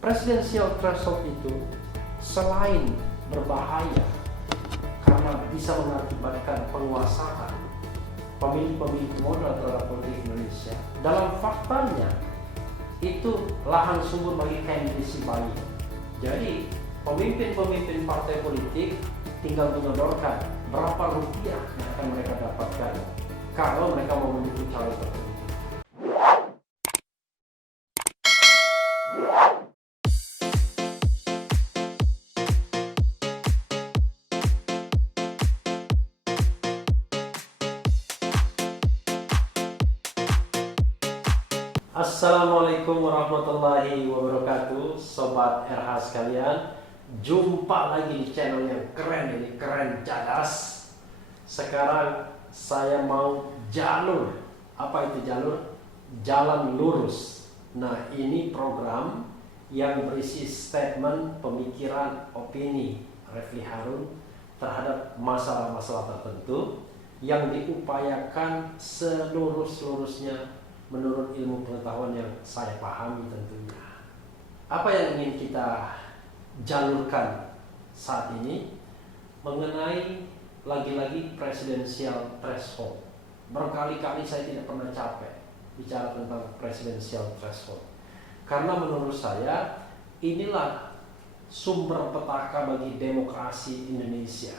Presidensial threshold itu selain berbahaya karena bisa mengakibatkan penguasaan pemilih-pemilih modal terhadap politik Indonesia, dalam faktanya itu lahan subur bagi kandidasi bayi. Jadi pemimpin-pemimpin partai politik tinggal menyodorkan berapa rupiah yang akan mereka dapatkan kalau mereka mau mendukung calon tertentu. Assalamualaikum warahmatullahi wabarakatuh, Sobat RH sekalian. Jumpa lagi di channel yang keren ini, keren cadas. Sekarang saya mau jalur. Apa itu jalur? Jalan lurus. Nah, ini program yang berisi statement, pemikiran, opini Refli Harun terhadap masalah-masalah tertentu yang diupayakan seluruh-seluruhnya menurut ilmu pengetahuan yang saya pahami tentunya. Apa yang ingin kita jalurkan saat ini mengenai lagi-lagi presidensial threshold. Berkali-kali saya tidak pernah capek bicara tentang presidensial threshold. Karena menurut saya inilah sumber petaka bagi demokrasi Indonesia.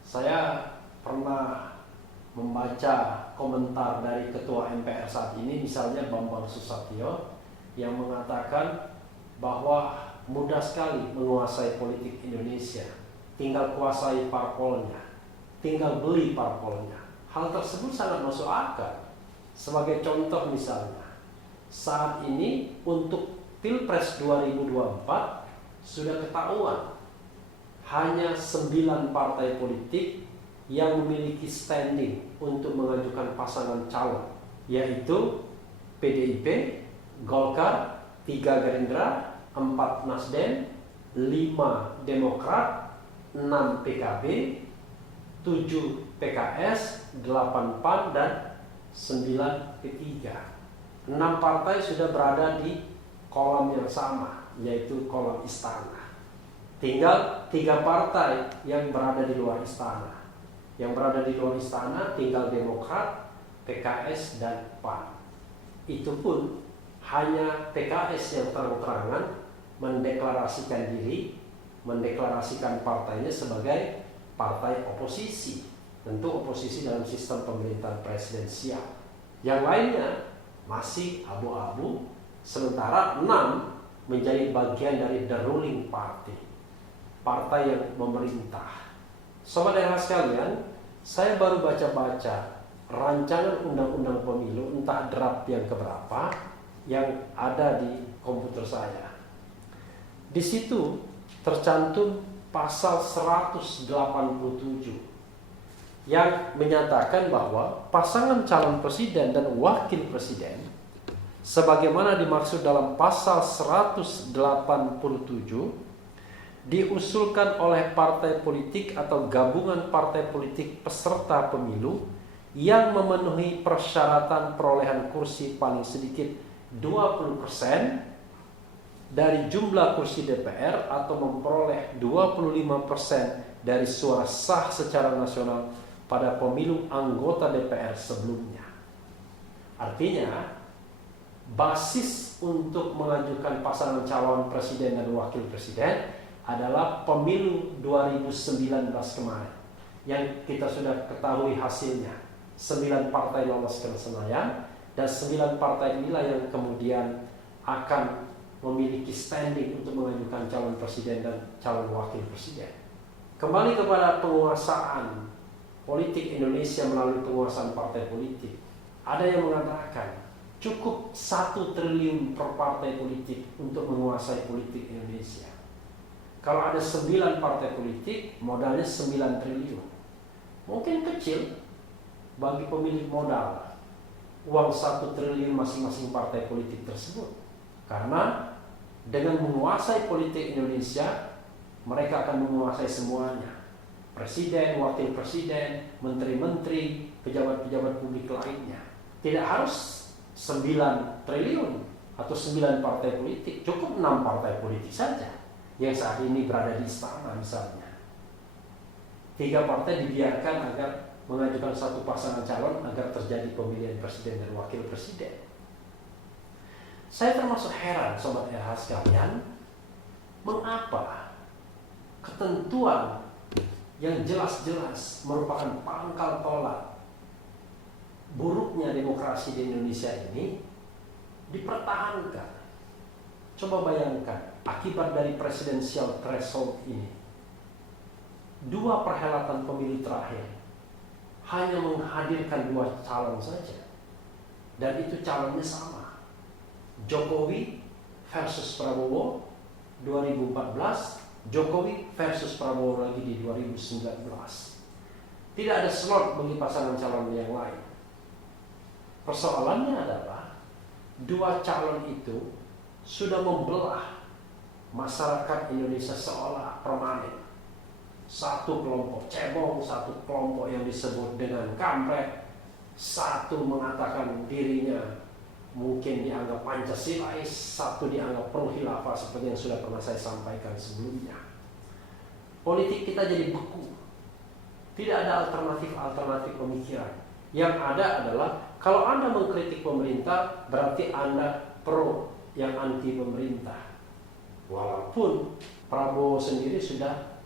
Saya pernah membaca komentar dari Ketua MPR saat ini, misalnya Bambang Susatyo, yang mengatakan bahwa mudah sekali menguasai politik Indonesia, tinggal kuasai parpolnya, tinggal beli parpolnya. Hal tersebut sangat masuk akal. Sebagai contoh misalnya, saat ini untuk Pilpres 2024 sudah ketahuan hanya 9 partai politik yang memiliki standing untuk mengajukan pasangan calon, yaitu PDIP, Golkar, 3 Gerindra, 4 Nasdem, 5 Demokrat, 6 PKB, 7 PKS, 8 PAN, dan 9 P3. 6 partai sudah berada di kolom yang sama, yaitu kolom istana. Tinggal 3 partai yang berada di luar istana. Yang berada di luar istana tinggal Demokrat, PKS, dan PAN. Itu pun hanya PKS yang terang-terangan mendeklarasikan diri, mendeklarasikan partainya sebagai partai oposisi. Tentu oposisi dalam sistem pemerintahan presidensial. Yang lainnya masih abu-abu, sementara 6 menjadi bagian dari the ruling party, partai yang memerintah. Sobat daerah sekalian, saya baru baca-baca rancangan undang-undang pemilu, entah draft yang keberapa, yang ada di komputer saya. Di situ tercantum pasal 187 yang menyatakan bahwa pasangan calon presiden dan wakil presiden sebagaimana dimaksud dalam pasal 187 diusulkan oleh partai politik atau gabungan partai politik peserta pemilu yang memenuhi persyaratan perolehan kursi paling sedikit 20% dari jumlah kursi DPR atau memperoleh 25% dari suara sah secara nasional pada pemilu anggota DPR sebelumnya. Artinya, basis untuk mengajukan pasangan calon presiden dan wakil presiden adalah pemilu 2019 kemarin yang kita sudah ketahui hasilnya. 9 partai lolos ke Senayan, dan 9 partai inilah yang kemudian akan memiliki standing untuk mengajukan calon presiden dan calon wakil presiden. Kembali kepada penguasaan politik Indonesia melalui penguasaan partai politik. Ada yang mengatakan cukup 1 triliun per partai politik untuk menguasai politik Indonesia. Kalau ada 9 partai politik, modalnya 9 triliun. Mungkin kecil bagi pemilik modal uang 1 triliun masing-masing partai politik tersebut. Karena dengan menguasai politik Indonesia, mereka akan menguasai semuanya. Presiden, wakil presiden, menteri-menteri, pejabat-pejabat publik lainnya. Tidak harus 9 triliun. atau 9 partai politik, cukup 6 partai politik saja yang saat ini berada di istana misalnya. 3 partai dibiarkan agar mengajukan satu pasangan calon agar terjadi pemilihan presiden dan wakil presiden. Saya termasuk heran, Sobat RH sekalian, mengapa ketentuan yang jelas-jelas merupakan pangkal tolak buruknya demokrasi di Indonesia ini dipertahankan. Coba bayangkan akibat dari presidensial threshold ini. 2 perhelatan pemilu terakhir hanya menghadirkan 2 calon saja, dan itu calonnya sama, Jokowi versus Prabowo 2014, Jokowi versus Prabowo lagi di 2019. Tidak ada slot bagi pasangan calon yang lain. Persoalannya adalah 2 calon itu sudah membelah masyarakat Indonesia seolah permanen. Satu kelompok cebong, satu kelompok yang disebut dengan kampret, satu mengatakan dirinya mungkin dianggap Pancasilais, satu dianggap pro khilafah seperti yang sudah pernah saya sampaikan sebelumnya. Politik kita jadi beku. Tidak ada alternatif pemikiran. Yang ada adalah kalau Anda mengkritik pemerintah berarti Anda pro yang anti pemerintah. Walaupun Prabowo sendiri sudah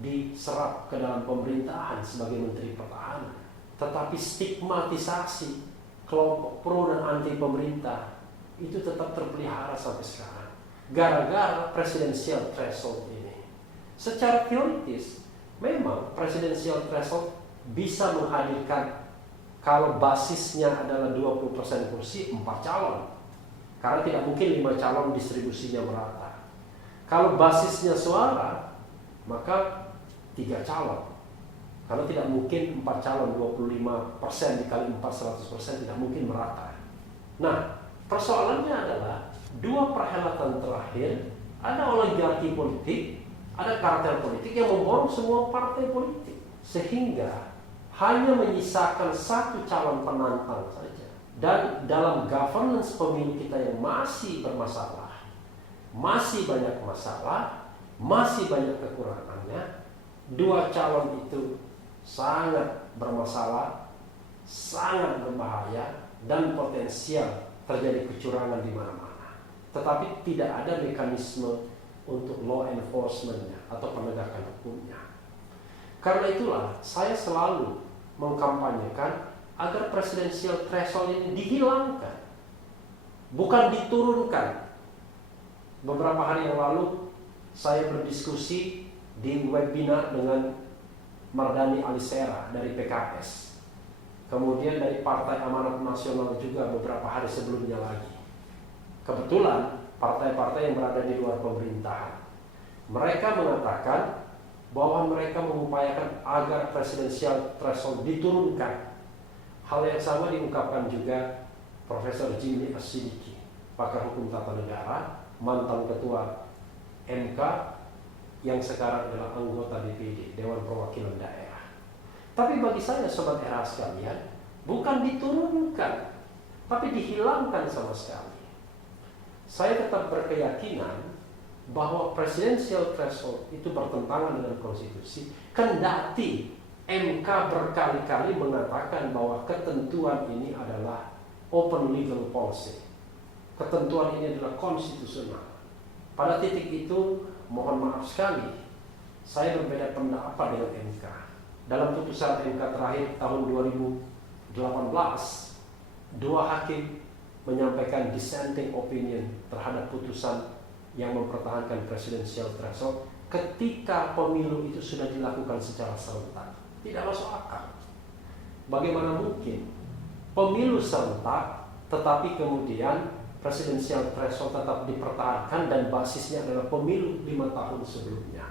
diserap ke dalam pemerintahan sebagai Menteri Pertahanan, tetapi stigmatisasi kelompok pro dan anti pemerintah itu tetap terpelihara sampai sekarang gara-gara presidensial threshold ini. Secara teoritis memang presidensial threshold bisa menghadirkan, kalau basisnya adalah 20% kursi, 4 calon. Karena tidak mungkin 5 calon distribusinya merata. Kalau basisnya suara, maka 3 calon. Karena tidak mungkin 4 calon 25% dikali 4 100% tidak mungkin merata. Nah, persoalannya adalah 2 perhelatan terakhir ada oligarki politik, ada kartel politik yang memborong semua partai politik, sehingga hanya menyisakan 1 calon penantang saja. Dan dalam governance pemilu kita yang masih bermasalah, masih banyak masalah, masih banyak kekurangannya, 2 calon itu sangat bermasalah, sangat berbahaya, dan potensial terjadi kecurangan di mana-mana. Tetapi tidak ada mekanisme untuk law enforcement-nya atau penegakan hukumnya. Karena itulah saya selalu mengkampanyekan agar presidensial threshold ini dihilangkan, bukan diturunkan. Beberapa hari yang lalu saya berdiskusi di webinar dengan Mardhani Alisera dari PKS, kemudian dari Partai Amanat Nasional juga beberapa hari sebelumnya lagi. Kebetulan partai-partai yang berada di luar pemerintahan, mereka mengatakan bahwa mereka mengupayakan agar presidensial threshold diturunkan. Hal yang sama diungkapkan juga Profesor Jimmy As-Sidiki, pakar hukum tata negara, mantan ketua MK, yang sekarang adalah anggota DPD, Dewan Perwakilan Daerah. Tapi bagi saya, Sobat RH sekalian, bukan diturunkan, tapi dihilangkan sama sekali. Saya tetap berkeyakinan bahwa presidensial threshold itu bertentangan dengan konstitusi, kendati MK berkali-kali mengatakan bahwa ketentuan ini adalah open legal policy. Ketentuan ini adalah konstitusional. Pada titik itu, mohon maaf sekali, saya berbeda pendapat dengan MK. Dalam putusan MK terakhir tahun 2018, 2 hakim menyampaikan dissenting opinion terhadap putusan yang mempertahankan presidensial threshold ketika pemilu itu sudah dilakukan secara serentak. Tidak masuk akal. Bagaimana mungkin pemilu serentak tetapi kemudian presidensial threshold tetap dipertahankan dan basisnya adalah pemilu 5 tahun sebelumnya.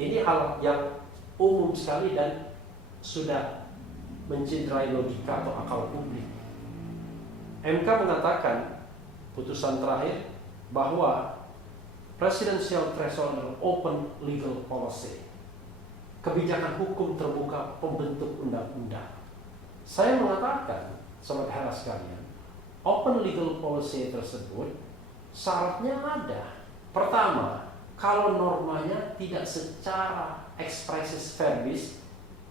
Ini hal yang umum sekali dan sudah mencederai logika atau akal publik. MK mengatakan putusan terakhir bahwa presidensial threshold adalah open legal policy, kebijakan hukum terbuka pembentuk undang-undang. Saya mengatakan, Sobat RH sekalian, open legal policy tersebut syaratnya ada. Pertama, kalau normanya tidak secara expressis verbis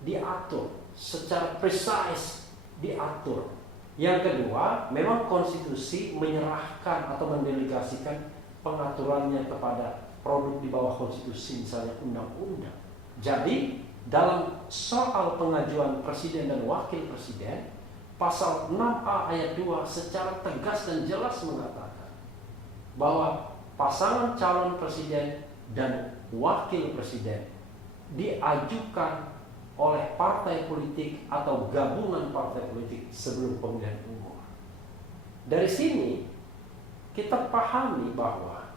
diatur, secara precise diatur. Yang kedua, memang konstitusi menyerahkan atau mendelegasikan pengaturannya kepada produk di bawah konstitusi, misalnya undang-undang. Jadi, dalam soal pengajuan presiden dan wakil presiden, pasal 6A ayat 2 secara tegas dan jelas mengatakan bahwa pasangan calon presiden dan wakil presiden diajukan oleh partai politik atau gabungan partai politik sebelum pemilihan umum. Dari sini kita pahami bahwa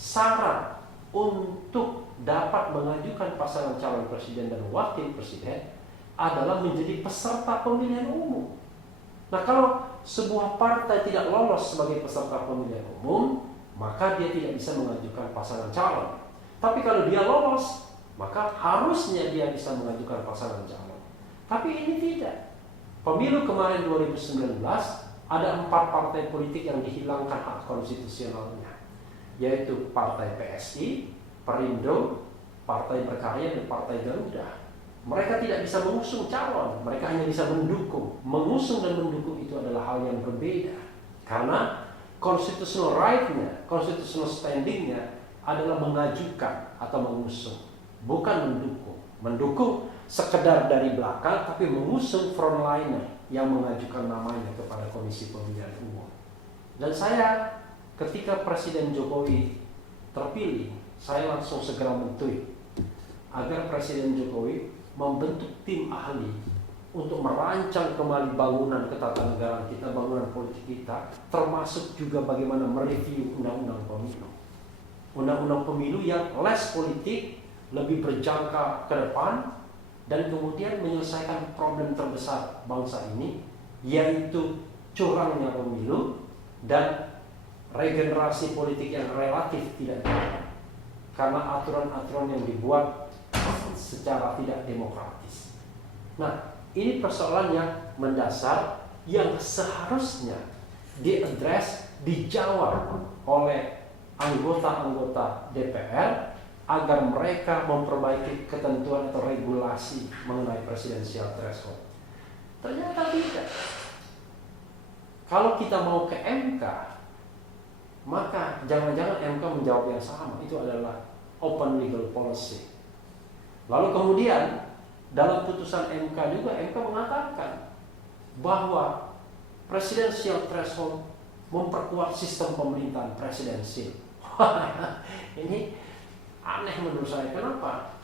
syarat untuk dapat mengajukan pasangan calon presiden dan wakil presiden adalah menjadi peserta pemilihan umum. Nah, kalau sebuah partai tidak lolos sebagai peserta pemilihan umum, maka dia tidak bisa mengajukan pasangan calon. Tapi kalau dia lolos, maka harusnya dia bisa mengajukan pasangan calon. Tapi ini tidak. Pemilu kemarin 2019 ada 4 partai politik yang dihilangkan hak konstitusionalnya, yaitu Partai PSI, Perindo, Partai Berkarya, dan Partai Garuda. Mereka tidak bisa mengusung calon, mereka hanya bisa mendukung. Mengusung dan mendukung itu adalah hal yang berbeda, karena constitutional right-nya, constitutional standing-nya adalah mengajukan atau mengusung, bukan mendukung. Mendukung sekedar dari belakang, tapi mengusung frontliner yang mengajukan namanya kepada Komisi Pemilihan Umum. Dan saya ketika Presiden Jokowi terpilih, saya langsung segera men-tweet agar Presiden Jokowi membentuk tim ahli untuk merancang kembali bangunan ketatanegaraan kita, bangunan politik kita, termasuk juga bagaimana mereview undang-undang pemilu. Undang-undang pemilu yang less politik, lebih berjangka ke depan, dan kemudian menyelesaikan problem terbesar bangsa ini, yaitu curangnya pemilu dan regenerasi politik yang relatif tidak jalan karena aturan-aturan yang dibuat secara tidak demokratis. Nah, ini persoalan yang mendasar yang seharusnya diadres, dijawab oleh anggota-anggota DPR agar mereka memperbaiki ketentuan atau regulasi mengenai presidensial threshold. Ternyata tidak. Kalau kita mau ke MK, maka jangan-jangan MK menjawab yang sama. Itu adalah open legal policy. Lalu kemudian dalam putusan MK juga, MK mengatakan bahwa presidensial threshold memperkuat sistem pemerintahan presidensial. Ini aneh menurut saya. Kenapa?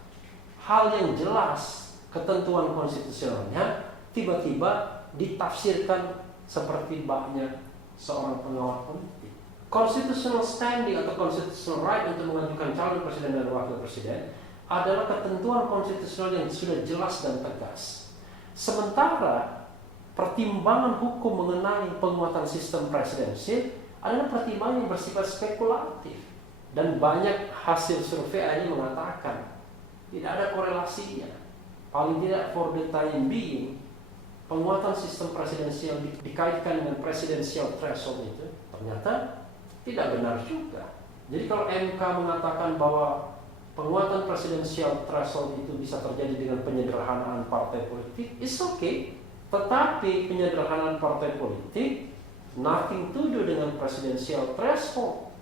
Hal yang jelas, ketentuan konstitusionalnya tiba-tiba ditafsirkan seperti baknya seorang pengawal politik. Constitutional standing atau constitutional right untuk mengajukan calon presiden dan wakil presiden adalah ketentuan konstitusional yang sudah jelas dan tegas. Sementara pertimbangan hukum mengenai penguatan sistem presidensil adalah pertimbangan yang bersifat spekulatif, dan banyak hasil survei hanya mengatakan tidak ada korelasinya. Paling tidak for the time being, penguatan sistem presidensial dikaitkan dengan presidensial threshold itu ternyata tidak benar juga. Jadi kalau MK mengatakan bahwa penguatan presidensial threshold itu bisa terjadi dengan penyederhanaan partai politik, it's okay. Tetapi penyederhanaan partai politik nothing to do dengan presidensial threshold.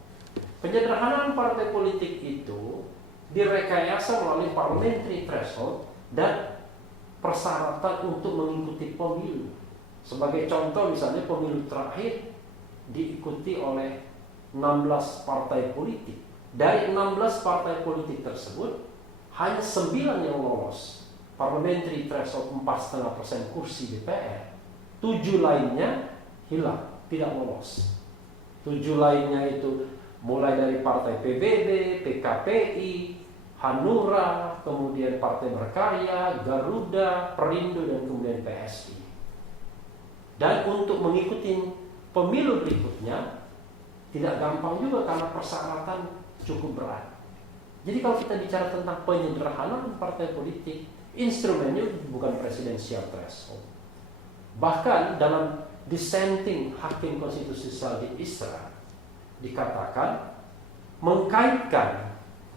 Penyederhanaan partai politik itu direkayasa melalui parliamentary threshold dan persyaratan untuk mengikuti pemilu. Sebagai contoh, misalnya pemilu terakhir diikuti oleh 16 partai politik. Dari 16 partai politik tersebut, hanya 9 yang lolos parliamentary threshold 4,5% kursi DPR. 7 lainnya hilang, tidak lolos. 7 lainnya itu mulai dari partai PBB, PKPI, Hanura, kemudian Partai Berkarya, Garuda, Perindo, dan kemudian PSI. Dan untuk mengikuti pemilu berikutnya tidak gampang juga karena persyaratan cukup berat. Jadi kalau kita bicara tentang penyederhanaan partai politik, instrumennya bukan presidensial threshold. Bahkan dalam dissenting hakim konstitusi Saldi Isra dikatakan mengkaitkan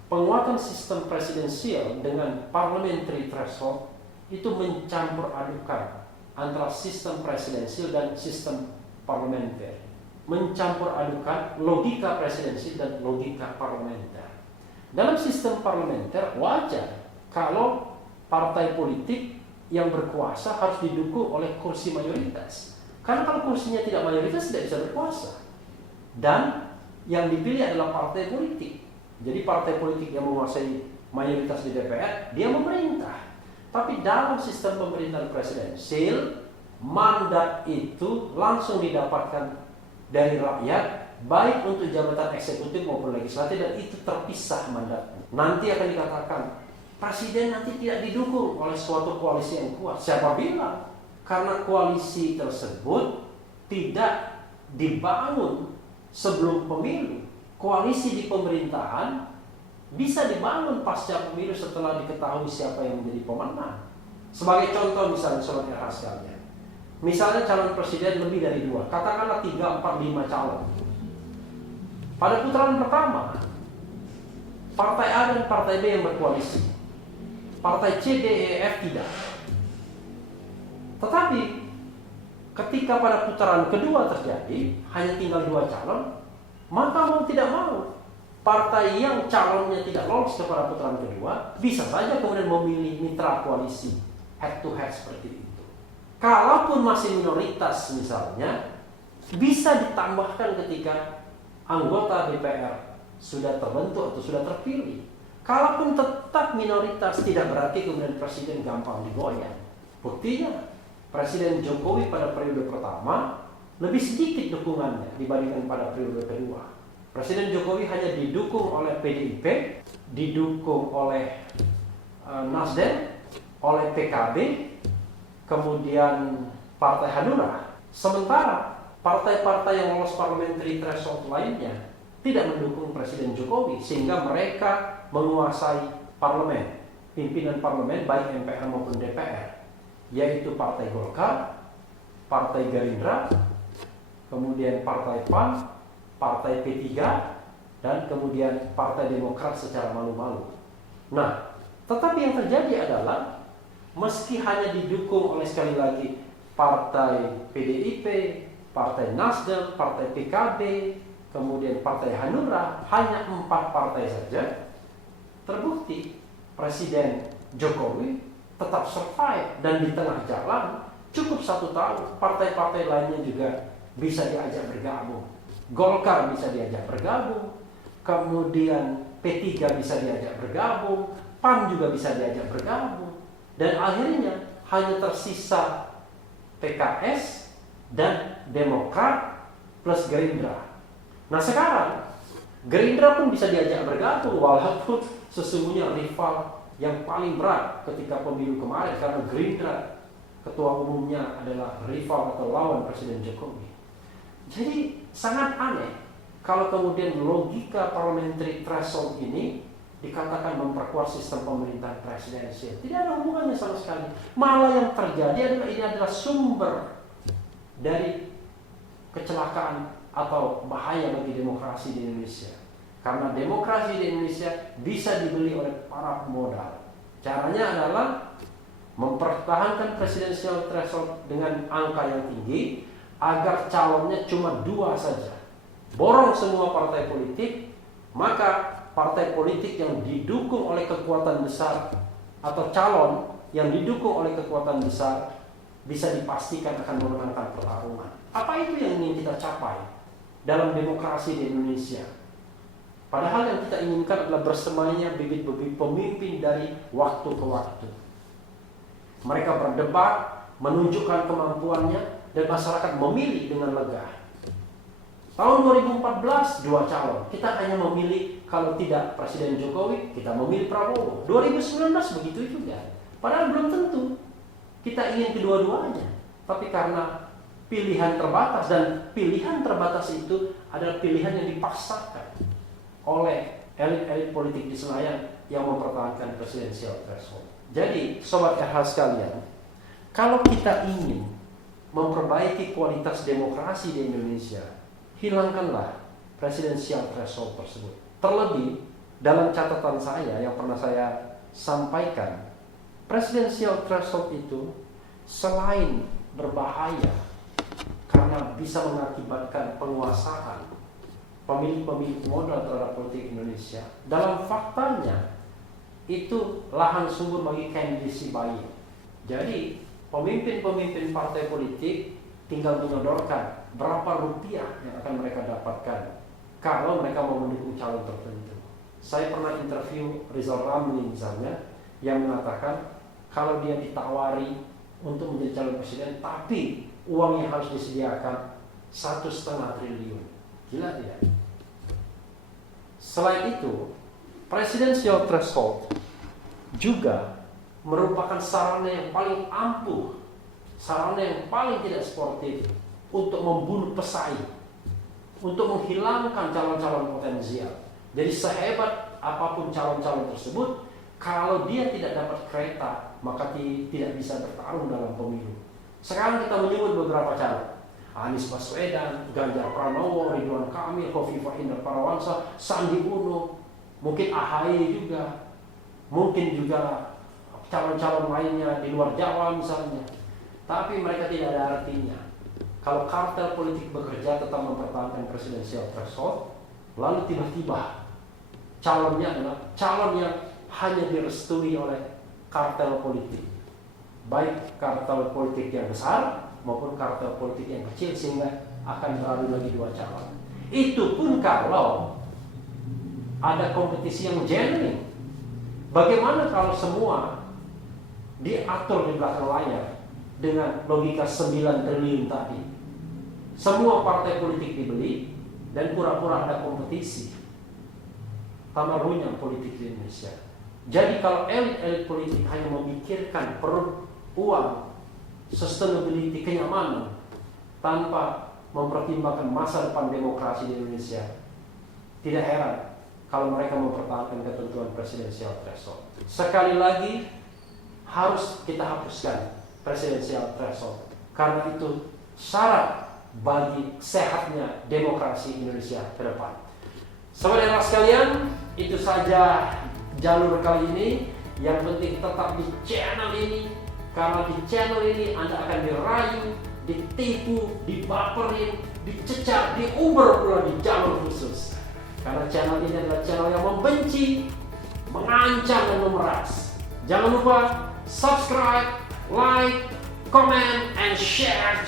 penguatan sistem presidensial dengan parliamentary threshold itu mencampur adukan antara sistem presidensial dan sistem parlementer, mencampur adukan logika presidensial dan logika parlementer. Dalam sistem parlementer wajar kalau partai politik yang berkuasa harus didukung oleh kursi mayoritas. Karena kalau kursinya tidak mayoritas tidak bisa berkuasa. Dan yang dipilih adalah partai politik. Jadi partai politik yang menguasai mayoritas di DPR, dia memerintah. Tapi dalam sistem pemerintahan presidensial, mandat itu langsung didapatkan dari rakyat, baik untuk jabatan eksekutif maupun legislatif, dan itu terpisah mandatnya. Nanti akan dikatakan, presiden nanti tidak didukung oleh suatu koalisi yang kuat. Siapa bilang? Karena koalisi tersebut tidak dibangun sebelum pemilu. Koalisi di pemerintahan bisa dibangun pasca pemilu setelah diketahui siapa yang menjadi pemenang. Sebagai contoh misalnya Sobat RH sekalian, misalnya calon presiden lebih dari 2, katakanlah 3, 4, 5 calon. Pada putaran pertama, partai A dan partai B yang berkoalisi, partai C, D, E, F tidak. Tetapi ketika pada putaran kedua terjadi, hanya tinggal 2 calon, maka mau tidak mau, partai yang calonnya tidak lolos kepada putaran kedua bisa saja kemudian memilih mitra koalisi head to head seperti itu. Kalaupun masih minoritas misalnya, bisa ditambahkan ketika anggota DPR sudah terbentuk atau sudah terpilih. Kalaupun tetap minoritas, tidak berarti kemudian presiden gampang digoyang. Buktinya, Presiden Jokowi pada periode pertama lebih sedikit dukungannya dibandingkan pada periode kedua. Presiden Jokowi hanya didukung oleh PDIP, didukung oleh Nasdem, oleh PKB, kemudian Partai Hanura. Sementara partai-partai yang lolos parliamentary threshold lainnya tidak mendukung Presiden Jokowi, sehingga mereka menguasai parlemen, pimpinan parlemen baik MPR maupun DPR, yaitu Partai Golkar, Partai Gerindra, kemudian Partai PAN, Partai P3, dan kemudian Partai Demokrat secara malu-malu. Nah, tetapi yang terjadi adalah meski hanya didukung oleh sekali lagi Partai PDIP, Partai Nasdem, Partai PKB, kemudian Partai Hanura, hanya 4 partai saja, terbukti Presiden Jokowi tetap survive, dan di tengah jalan cukup 1 tahun partai-partai lainnya juga bisa diajak bergabung. Golkar bisa diajak bergabung, kemudian P3 bisa diajak bergabung, PAN juga bisa diajak bergabung, dan akhirnya hanya tersisa PKS dan Demokrat plus Gerindra. Nah sekarang Gerindra pun bisa diajak bergabung, walaupun sesungguhnya rival yang paling berat ketika pemilu kemarin, karena Gerindra ketua umumnya adalah rival atau lawan Presiden Jokowi. Jadi sangat aneh kalau kemudian logika parliamentary threshold ini dikatakan memperkuat sistem pemerintahan presidensial. Tidak ada hubungannya sama sekali. Malah yang terjadi adalah ini adalah sumber dari kecelakaan atau bahaya bagi demokrasi di Indonesia. Karena demokrasi di Indonesia bisa dibeli oleh para pemodal. Caranya adalah mempertahankan presidensial threshold dengan angka yang tinggi agar calonnya cuma 2 saja. Borong semua partai politik, maka partai politik yang didukung oleh kekuatan besar atau calon yang didukung oleh kekuatan besar bisa dipastikan akan memenangkan pertarungan. Apa itu yang ingin kita capai dalam demokrasi di Indonesia? Padahal yang kita inginkan adalah bersemayanya bibit-bibit pemimpin dari waktu ke waktu. Mereka berdebat, menunjukkan kemampuannya, dan masyarakat memilih dengan lega. Tahun 2014 2 calon, kita hanya memilih, kalau tidak Presiden Jokowi, kita memilih Prabowo. 2019 begitu juga. Padahal belum tentu kita ingin kedua-duanya. Tapi karena pilihan terbatas, dan pilihan terbatas itu adalah pilihan yang dipaksakan oleh elit-elit politik di Senayan yang mempertahankan presidensial threshold. Jadi, Sobat RH sekalian, kalau kita ingin memperbaiki kualitas demokrasi di Indonesia, hilangkanlah presidensial threshold tersebut. Terlebih, dalam catatan saya yang pernah saya sampaikan, presidensial threshold itu selain berbahaya karena bisa mengakibatkan penguasaan pemilik-pemilik modal terhadap politik Indonesia, dalam faktanya itu lahan subur bagi kandidasi bayi. Jadi pemimpin-pemimpin partai politik tinggal menyodorkan berapa rupiah yang akan mereka dapatkan kalau mereka mau mendukung calon tertentu. Saya pernah interview Rizal Ramli misalnya, yang mengatakan kalau dia ditawari untuk menjadi calon presiden, tapi uangnya harus disediakan 1,5 triliun. Gila tidak? Selain itu, presidensial threshold juga merupakan sarana yang paling ampuh, sarana yang paling tidak sportif untuk membunuh pesaing, untuk menghilangkan calon-calon potensial. Jadi sehebat apapun calon-calon tersebut, kalau dia tidak dapat kereta, maka tidak bisa bertarung dalam pemilu. Sekarang kita menyebut beberapa calon: Anies Baswedan, Ganjar Pranowo, Ridwan Kamil, Khofifah Indar Parawansa, Sandi Uno, mungkin AHY juga, mungkin juga calon-calon lainnya di luar Jawa misalnya. Tapi mereka tidak ada artinya kalau kartel politik bekerja tetap mempertahankan presidensial threshold, lalu tiba-tiba calonnya adalah calon yang hanya direstui oleh kartel politik, baik kartel politik yang besar maupun kartel politik yang kecil, sehingga akan beradu lagi 2 calon. Itu pun kalau ada kompetisi yang genuine. Bagaimana kalau semua diatur di belakang layar dengan logika 9 triliun tadi? Semua partai politik dibeli dan pura-pura ada kompetisi. Tambah runyam politik di Indonesia. Jadi kalau elit-elit politik hanya memikirkan perut, uang, sustainability, kenyamanan, tanpa mempertimbangkan masa depan demokrasi di Indonesia, tidak heran kalau mereka mempertahankan ketentuan presidensial threshold. Sekali lagi, harus kita hapuskan presidensial threshold, karena itu syarat bagi sehatnya demokrasi Indonesia ke depan. Saudara sekalian, itu saja jalur kali ini. Yang penting tetap di channel ini, karena di channel ini Anda akan dirayu, ditipu, dibaperin, dicecar, diuber pula di jalur khusus. Karena channel ini adalah channel yang membenci, mengancam, dan memeras. Jangan lupa subscribe, like, comment, and share.